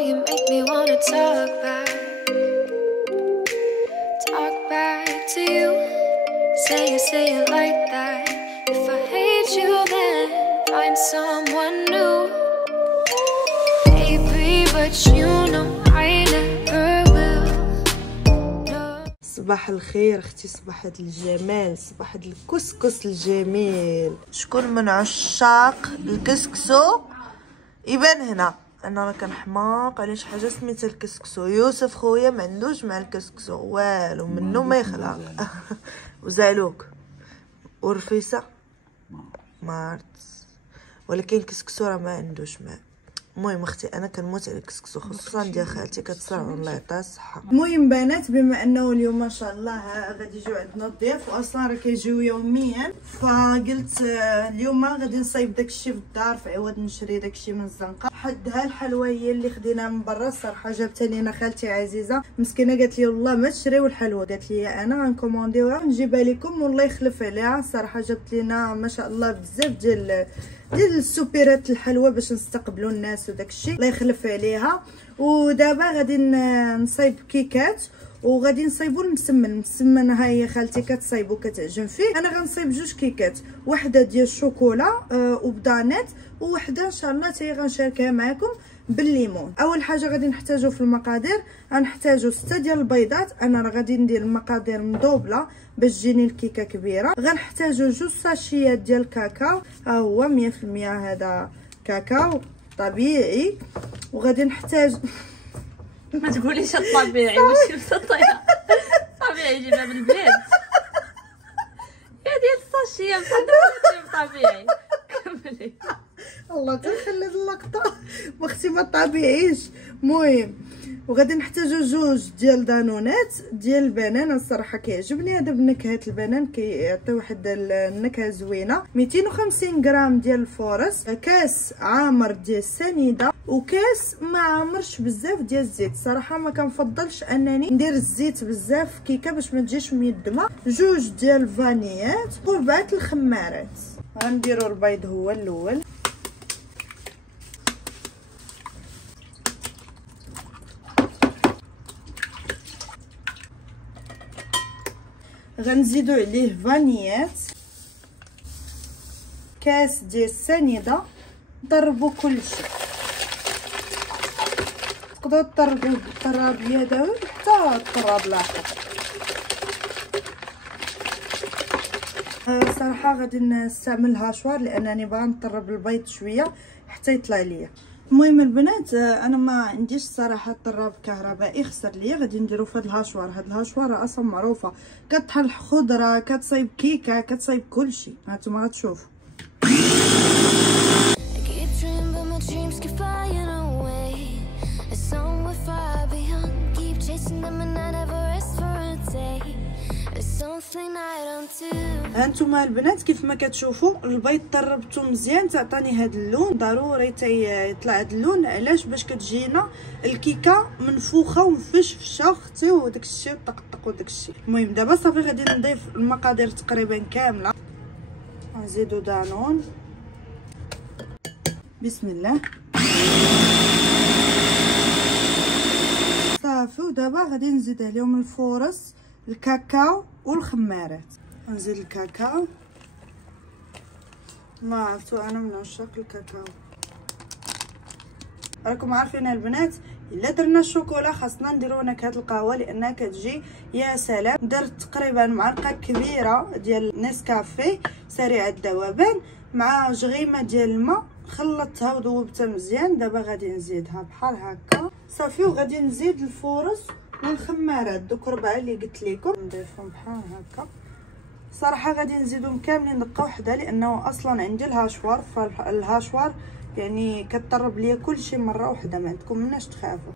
you make me wanna talk back to you. Say it like that. If I hate you, then find someone new. Baby, but you know I never will. No. صباح الخير اختي، صباح هاد الجمال، صباح هاد الكسكس الجميل. شكون من عشاق الكسكسو يبان هنا. انا راه كنحماق على شي حاجه سميتها الكسكسو. يوسف خويا ما عندوش مع الكسكسو والو، منو ما يخلع. وزعلوك ورفيسه مارت، ولكن الكسكسو راه ما عندوش مع. المهم اختي انا كنموت على الكسكسو، خصوصا ديال خالتي كتصرع الله يعطيها الصحه. المهم بنات، بما انه اليوم ما شاء الله غادي يجيو عندنا الضيوف، واصلا راه كيجيو يوميا، فقلت اليوم غادي نصايب داكشي في الدار في عوض نشري داكشي من الزنقه. حدها الحلوى هي اللي خديناها من برا، الصراحه جابتها لينا خالتي عزيزه مسكينه، قالت لي والله ما تشريو الحلوى، قالت لي انا غنكومونديوها نجيبها لكم والله يخلف عليها. الصراحه جابت لينا ما شاء الله بزاف ديال السوبيرات الحلوى باش نستقبلوا الناس وداكشي، الله يخلف عليها. ودابا غادي نصايب كيكات وغادي نصايبوا المسمن ها هي خالتي كتصايبو كتعجن فيه. انا غنصايب جوج كيكات، واحده ديال الشوكولا وبدانيت، وواحده ان شاء الله حتى غنشاركها معكم بالليمون. اول حاجه غادي نحتاجو في المقادير، غنحتاجو 6 ديال البيضات. انا راه غادي ندير المقادير مدوبله باش تجيني الكيكه كبيره. غنحتاجو 2 ساشيات ديال الكاكاو، ها هو 100% هذا كاكاو طبيعي. وغادي نحتاج ما تقوليش الطبيعي واش مسطيه طبيعي جيبها من البلاد يا ديال الساشيه مصدقه طبيعي. كملي الله تخلي اللقطه واختي ما طبيعيش. المهم وغادي نحتاجو 2 ديال دانونات ديال البنان. الصراحه كيعجبني هذا بنكهه البنان، كيعطي واحد النكهه زوينه. 250 غرام ديال الفورس، كاس عامر ديال السنيده، وكاس ما عامرش بزاف ديال الزيت. صراحه ما كنفضلش انني ندير الزيت بزاف في كيكه باش ما تجيش ميدمه. 2 ديال الفانيات و4 الخمارات. غنديروا البيض هو الاول، غنزيدو عليه فانيات، كاس ديال السنيده. ضربوا كلشي، تقدروا تضربوا بالطراب يدوي حتى الطراب لاحق. صراحه غادي نستعمل هاشوار لانني باغا نطرب البيض شويه حتى يطلع ليا. المهم البنات انا ما عنديش صراحه طراب كهربائي خسر ليا، غادي نديرو في هذا الهاشوار. هذا الهاشوار اصلا معروفه، كطحن الخضره، كتصايب كيكه، كتصايب كلشي. هانتوما غتشوفوا. هانتوما البنات كيف ما كتشوفوا البيض طربته مزيان تعطاني هذا اللون. ضروري يطلع هذا اللون، علاش؟ باش كتجينا الكيكه منفوخه ومفشفشه اختي وداك الشيء طقطق وداك الشيء. المهم دابا صافي غادي نضيف المقادير تقريبا كامله. نزيدو دانون، بسم الله صافي. ودابا غادي نزيد عليهم الفورص، الكاكاو والخمارات. نزيد الكاكاو، ما عرفتوا انا من عشاق الكاكاو. راكم عارفين البنات الا درنا الشوكولا خاصنا نديرو نكهه القهوه لانها كتجي يا سلام. درت تقريبا معلقه كبيره ديال نسكافيه سريع الذوبان مع جغيمه ديال الماء، خلطتها وذوبتها مزيان. دابا غادي نزيدها بحال هكا صافي. وغادي نزيد الفورص والخمارات، دوك 4 اللي قلت لكم نضيفهم بحال هكا. صراحه غادي نزيدهم كاملين دقه وحده لانه اصلا عندي الهاشوار، فالهاشوار يعني كطرب ليا كلشي مره واحده، ما عندكم مناش تخافوا.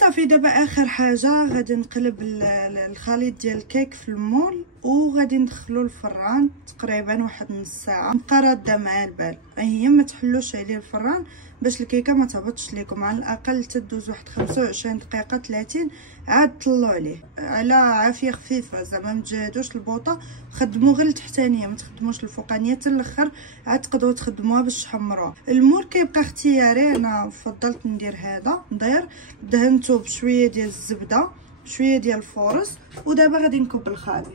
صافي دابا اخر حاجه غادي نقلب الخليط ديال الكيك في المول وغادي ندخلو الفران تقريبا واحد نص ساعه. نبقى راده مع البال، هي ما تحلوش عليه الفران باش الكيكه ما تهبطش لكم، على الاقل تدوز واحد 25 دقيقه 30 عاد طلعوا عليه على عافيه خفيفه، زعما ما تجهدوش البوطه، خدموا غير التحتانيه ما تخدموش الفوقانيه حتى الاخر، عاد تقدروا تخدموها باش تحمروها. المور كيبقى اختياري، انا فضلت ندير هذا، دهنته بشويه ديال الزبده شويه ديال الفورص، ودابا غادي نكب الخليط.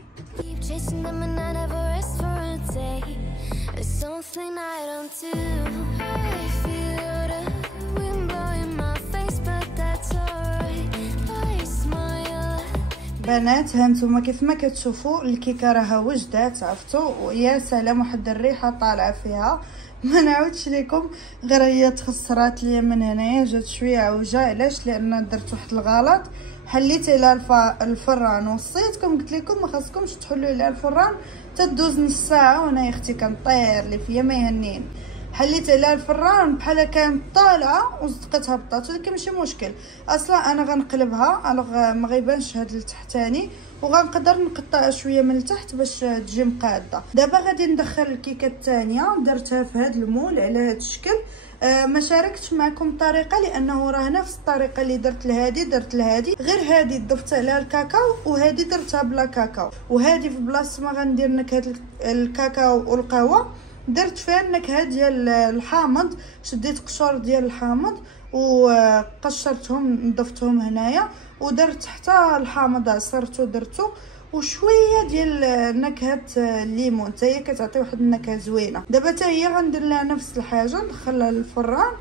بنات هانتوما كيف ما كتشوفوا الكيكه راها وجدات، عرفتوا؟ ويا سلام واحد الريحه طالعه فيها ما نعاودش لكم، غير هي تخسرات ليا من هنايا، جات شويه عوجه. علاش؟ لان درت واحد الغلط، حليت على الفران وصيتكم قلت لكم ما خاصكمش تحلوا على الفران تدوز نص ساعه، وانا يا اختي كنطير لي فيا ما يهنين. حليت على الفران بحال كانت طالعه وصدقت هبطات، ولكن ماشي مشكل، اصلا انا غنقلبها الوغ ما غيبانش هذا التحتاني، وغنقدر نقطع شويه من التحت باش تجي مقاده. دابا غادي ندخل الكيكه الثانيه، درتها في هذا المول على هذا الشكل. ما شاركتش معكم الطريقه لانه راه نفس الطريقه اللي درت لهادي، درت لهادي غير هادي ضفت عليها الكاكاو، وهادي درتها بلا كاكاو، وهادي في بلاصه ما غندير نكهه الكاكاو والقهوه درت فيها النكهه ديال الحامض. شديت قشور ديال الحامض وقشرتهم ضفتهم هنايا، ودرت حتى الحامض عصرته درته، وشويه ديال نكهه الليمون حتى هي كتعطي واحد النكهه زوينه. دابا حتى هي غندير لها نفس الحاجه، ندخلها للفران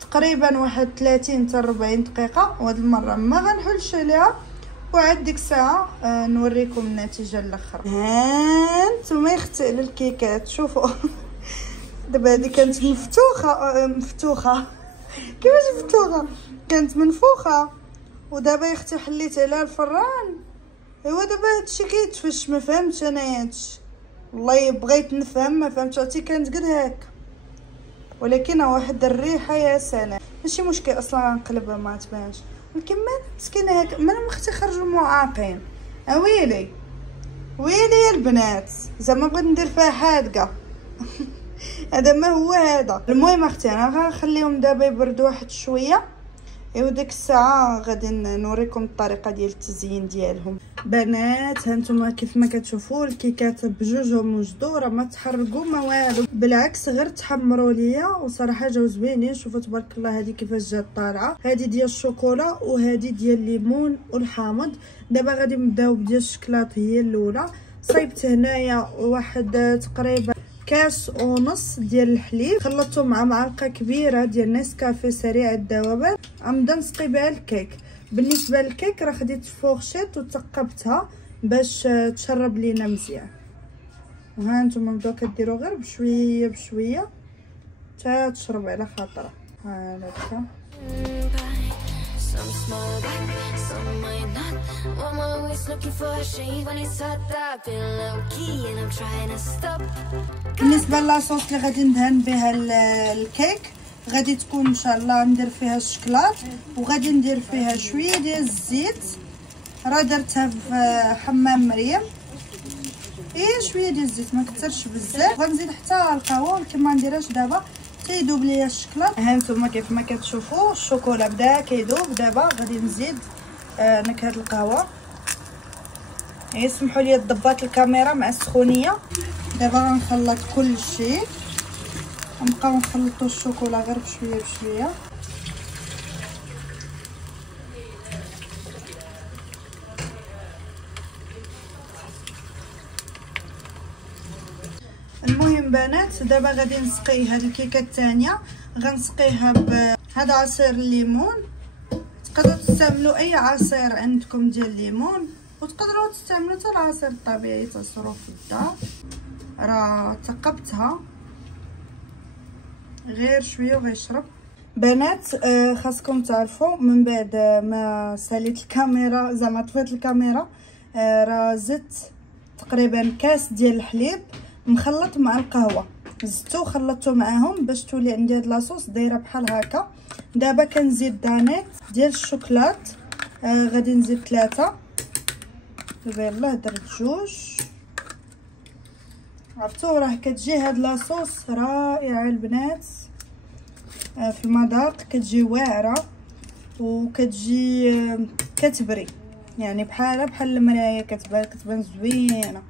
تقريبا واحد 30 حتى 40 دقيقه، وهاد المره ما غنحلش عليها، وعاد ديك الساعه نوريكم النتيجه الاخر. هانتوما اختي على الكيكات شوفوا دابا هذه كانت مفتوخه كيفاش مفتوخه؟ كانت منفوخه، ودابا يا اختي حليت عليها الفران. ايوا دابا هادشي كيتفش، ما فهمتش انا هادشي، والله بغيت نفهم ما فهمتش، عرفتي كانت قد هكا، ولكن واحد الريحه يا سلام. ماشي مشكل اصلا غنقلبها ما تبانش، ولكن ما مسكينه هكا من اختي خرجوا معاقين. ويلي يا البنات، زعما بغيت ندير فيها حادقه هذا ما هو هذا. المهم اختي انا غنخليهم دابا يبردوا واحد شويه، ايوا ديك الساعه غادي نوريكم الطريقه ديال التزيين ديالهم. بنات هانتوما كيف ما كتشوفوا الكيكات بجوجهم وجدوا، راه ما تحرقوا ما والو، بالعكس غير تحمروا ليا، وصراحه جاو زوينين. شوفوا تبارك الله هذه كيفاش جات طالعه، هذه ديال الشوكولا وهذه ديال الليمون والحامض. دابا غادي نبداو بديال الشكلاط، هي الاولى. صايبت هنايا واحد تقريبا كاس ونص ديال الحليب، خلطته مع معلقه كبيره ديال نسكافيه سريع الذوبان، غنبدا نسقي بها الكيك. بالنسبه للكيك راه خديت فورشيت وثقبتها باش تشرب لينا مزيان. ها نتوما بداو كديروا غير بشويه بشويه حتى تشرب على خاطرها. ها هكا Some smile back, some might not. I'm always looking for a shade when it's hot. I've been low key and I'm trying to stop. بالنسبه لاصوص اللي غادي ندهن بها الكيك، غادي تكون ان شاء الله ندير فيها الشكلاط، وغادي ندير فيها شويه ديال الزيت، راه درتها في حمام مريم، شويه ديال الزيت ما كثرش بزاف. غنزيد حتى القهوه ولكن ما نديرهاش دابا تيذوب ليا الشكلاط. ها نتوما كيف ما كتشوفوا الشوكولا بدا كيذوب. دابا غادي نزيد نكهه القهوه. يسمحوا لي ضباط الكاميرا مع السخونيه. دابا غنخلط كل شيء، نبقاو نخلطوا الشوكولا غير بشويه بشويه. المهم بنات دابا غادي نسقي هاد الكيكه الثانيه، غنسقيها بهذا عصير الليمون. تقدروا تستعملوا اي عصير عندكم ديال الليمون، وتقدروا تستعملوا حتى العصير الطبيعي تصروا في الدار. راه ثقبتها غير شويه وغيشرب. بنات خاصكم تعرفوا من بعد ما ساليت الكاميرا، زعما طفيت الكاميرا، راه زدت تقريبا كاس ديال الحليب مخلط مع القهوه، زدتو وخلطتو معاهم باش تولي عندي هاد لاصوص دايره بحال هكا. دابا كنزيد دانيت ديال الشوكولات، غادي نزيد 3. دابا يلاه درت 2 عرفتوا راه كتجي هاد لاصوص رائعه البنات في المذاق، كتجي واعره وكتجي كتبري، يعني بحال المرايه كتبان زوينه.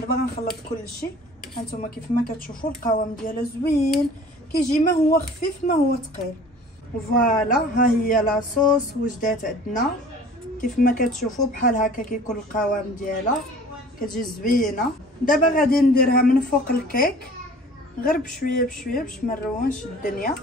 دابا غنخلط كلشي. هانتوما كيف ما كتشوفوا القوام ديالها زوين، كيجي ما هو خفيف ما هو ثقيل. فوالا ها هي لاصوص وجدات عندنا كيف ما كتشوفوا بحال هكا كيكون القوام ديالها، كتجي زوينه. دابا غادي نديرها من فوق الكيك غير بشويه بشويه باش ما نروونش الدنيا.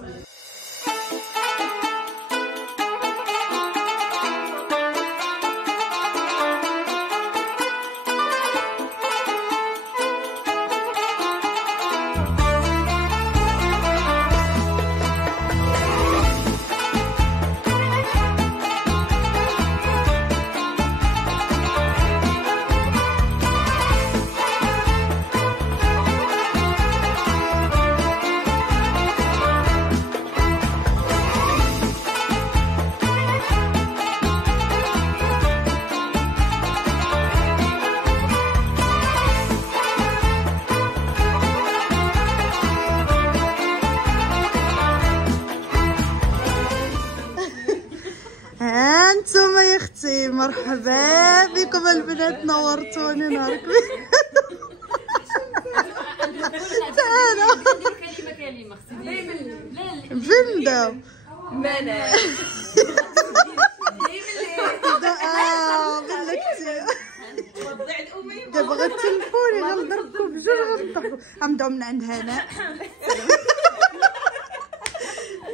هانتوما يا اختي مرحبا بكم البنات، نورتوني نهار كبير. تعالوا كلمه بندا منى دابا غتلفوني غنضربكم بجوج غنطحوا. غنبداو من عند هناء.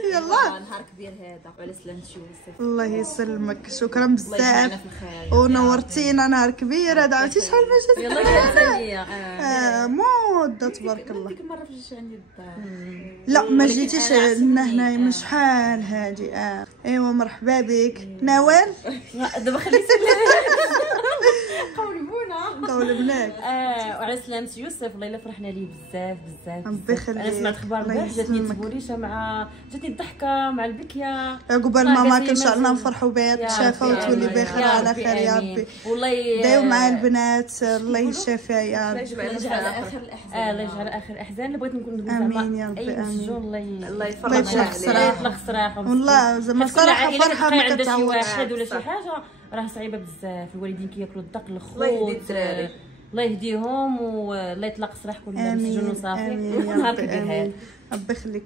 يلا نهار كبير هذا وعلى سلامة يوسف. الله يسلمك، شكرا بزاف ونورتينا نهار كبير هذا. عرفتي شحال ما جات يلا ثانيه مده تبارك الله. ديك المره فاش عندي الدار لا ما جيتيش لنا هنايا من شحال هادي. ايوا مرحبا بك نوال. دابا خليتي قولي بونا قول بناك. وعلى سلامة يوسف. والله الا فرحنا ليه بزاف بزاف ربي يخليك. انا سمعت اخبار بزاف، جاتني التبوريشه جاتني الضحكه مع البكيه. عقبال ماماك ان شاء الله نفرحوا بها تشافى وتولي بخير على خير يا ربي. والله دايو مع البنات الله يشافيها يا ربي. الله يجعل اخر الاحزان. الله يجعل اخر الاحزان. اللي بغيت نكون نقول امين يا ربي امين. الله يفرح صراحه والله زعما صراحه فرحه ما عندها شي كتعوضش. واحد ولا شي حاجه راه صعيبه بزاف. الوالدين كياكلوا الدق الخوت. الله يهدي الدراري. الله يهديهم والله يطلق سراح كلنا في السجن وصافي. امين يا نهار ربي كبير هذا. امين. ربي يخليك.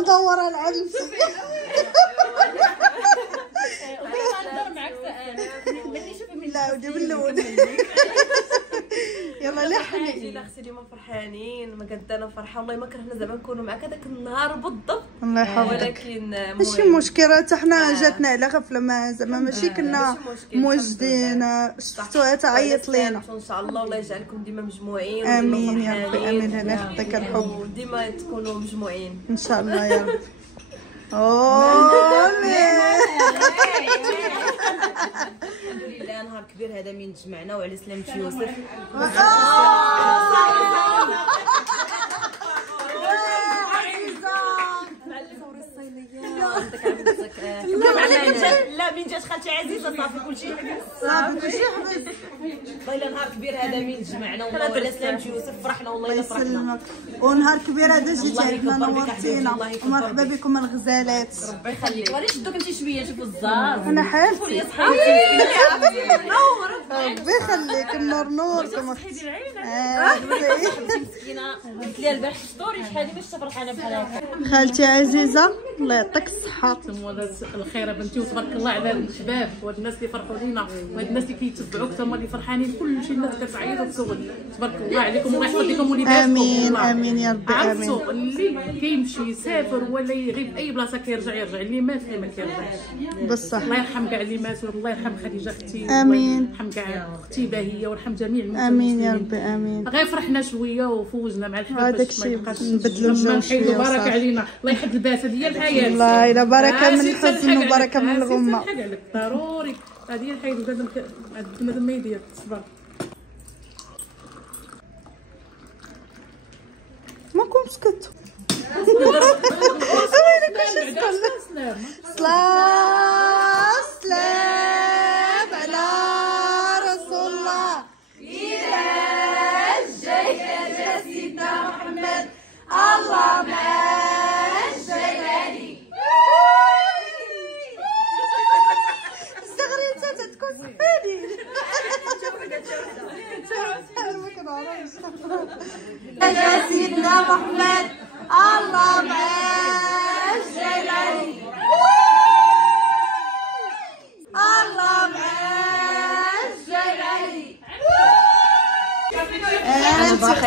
ندور على العلم. لا ودي باللون. يلا لحني. جينا اختي اليوم فرحانين، ما كنت انا فرحه والله ما كرهنا زعما نكونوا معك هذاك النهار بالضبط. الله يحفظك. ولكن ماشي مشكله، حتى حنا جاتنا على غفله، ما زعما ماشي كنا موجدين. شفتوها تعيط لينا. ان شاء الله والله يجعلكم ديما مجموعين. امين يا ربي امين. هنا يعطيك الحب وديما تكونوا مجموعين ان شاء الله يا رب. اولي الحمد لله. نهار كبير هذا من تجمعنا وعلى سلامة يوسف. لا من جات خالتي عزيزه صافي كلشي صافي كلشي حبس. والله الا نهار كبير هذا من تجمعنا والله وعلى سلامة يوسف فرحنا والله الله الا فرحنا. يسلمك. ونهار كبير هذا جيتي الله عندنا يكبر بك نورتينا. الله يكبر ومرحبا بك. بكم الغزالات. ربي يخليك. وليش شدوك انت شويه شوفوا الزاز. انا حالتي. يا صحابي ربي يخليك النور نوركم. مسكينه قلت لها البارح فطوري شحال باش فرحانه بحال هكا. خالتي عزيزه الله يعطيك الصحه. الخير بنتي وتبارك الله على الشباب وهاد الناس اللي فرحوا لينا وهاد الناس اللي كيتبعوك هما اللي فرحانين. كلشي الناس كتعيط وتصور. تبارك الله عليكم الله يحفظ لكم وليداتكم. امين امين يا ربي امين. عرفتوا اللي كيمشي يسافر ولا يغيب اي بلاصه كيرجع يرجع، اللي مات ما كيرجعش. بصح الله يرحم كاع اللي ماتوا. الله يرحم خديجه اختي. امين. يرحم كاع اختي باهيه ويرحم جميع المسلمين. امين يا ربي امين. غير فرحنا شويه وفوجنا مع الحباب هذاك باش ما الشيء يبقاش نبدلوا الجو شويه بركه وصافي. علينا. الله يحد الباس. هذه هي الحياه. والله الا بركه من الحزن وبركه من الغمه. ضروري هذه هي الحياه. بنادم ما يدير الصبر. ما كنت سكت. سلام سلام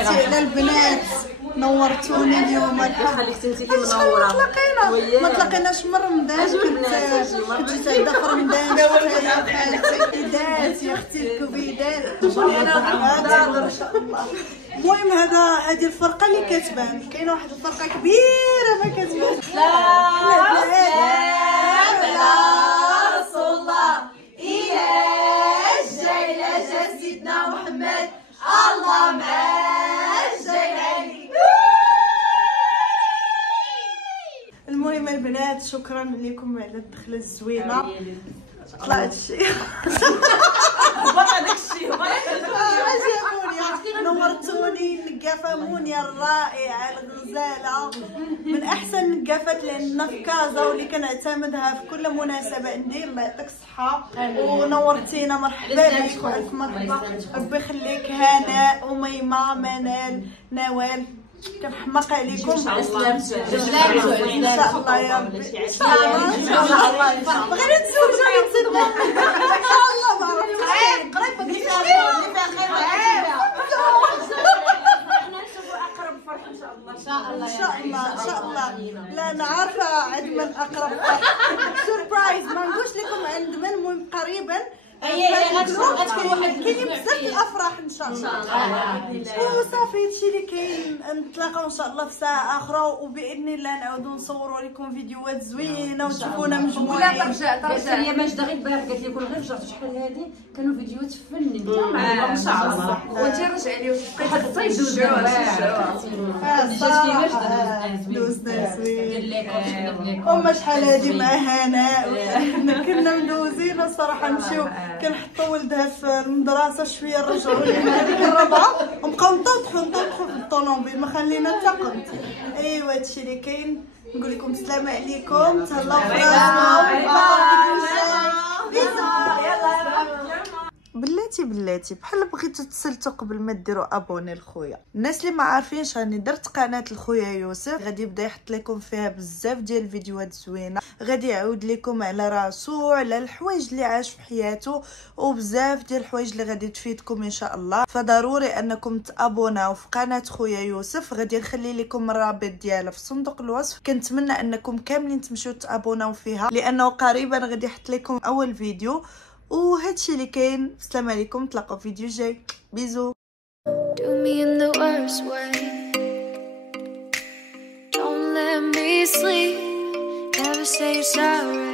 تحياتي على البنات نورتوني اليوم. خليك انت كي منوره. ما تلاقيناش من رمضان. كنت جيت عند في رمضان يا خالتي بدات يا اختي الكبيدات ان شاء الله. المهم هذه الفرقه اللي كتبان. كاينه واحد الفرقه كبيره ما كتبانش. لا رسول الله جاي سيدنا محمد الله معاه جاي علي. المهم البنات شكرا لكم على الدخله الزوينه. طلعت شي نورتوني. النقافه مونيا الرائعه الغزاله من احسن النقافات اللي عندنا في كازا واللي كنعتمدها في كل مناسبه عندي. الله يعطيك الصحه ونورتينا. مرحبا بك والف مرحبا. ربي يخليك هناء اميمه منال نوال. كنحماق عليكم ان شاء الله يا ربي. ان شاء الله بغينا نتزوجوا يتسنى ان شاء الله. ما عرفتش قريب اللي فيها اقرب فرح ان شاء الله. ان شاء الله. لا انا عارفه عند من اقرب فرح. سوربرايز ما نقولش لكم عند من. المهم قريبا كاين بزاف الافراح ان شاء الله. وصافي هادشي اللي كاين. نتلاقاو ان شاء الله في ساعه اخرى وباذن الله نعاودوا نصوروا لكم فيديوهات زوينه وتشوفونا مجموعين. ترجع هي ماجده غير البارح قالت لي كون غير رجعتوا شحال هذه كانوا فيديوهات فن ان شاء الله. وانت رجعي لي حتى يدوزوا دوزنا زوين. هما شحال هادي مع هناء كنا مدوزين الصراحه. نمشيو كنحطوا ولدها في المدرسه شويه نرجعوا لينا هذيك الربعه ونبقاو نطوطحوا في الطوموبيل ما خلينا حتى قد. ايوا هادشي اللي كاين. نقول لكم السلام عليكم. تهلاو في راسكم. بلاتي بحال بغيتو تسلتو قبل ما ديروا ابوني لخويا. الناس اللي ما عارفينش راني درت قناه لخويا يوسف غادي يبدا يحط لكم فيها بزاف ديال الفيديوهات زوينه. غادي يعاود لكم على راسو على الحوايج اللي عاش في حياته وبزاف ديال الحوايج اللي غادي تفيدكم ان شاء الله. فضروري انكم تابوناو في قناه خويا يوسف. غادي نخلي لكم الرابط ديالها في صندوق الوصف. كنتمنى انكم كاملين تمشيو تابوناو فيها لانه قريبا غادي يحط لكم اول فيديو. وهادشي اللي كاين. السلام عليكم. نتلاقاو في فيديو جاي. بيزو. Do me in the worst way. Don't let me sleep. Never say sorry.